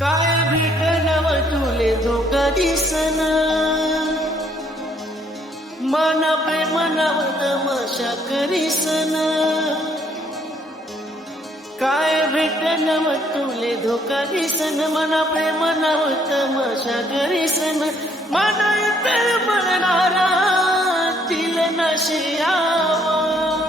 काय भेटनव तुले धोका दिसन, मन प्रेमनव तमाशा करीसन. काय भेटनव तुले धोका दिसन, मन प्रेमनव तमाशा करीसन. मन इतर म्हणणारा तिल नशियावा,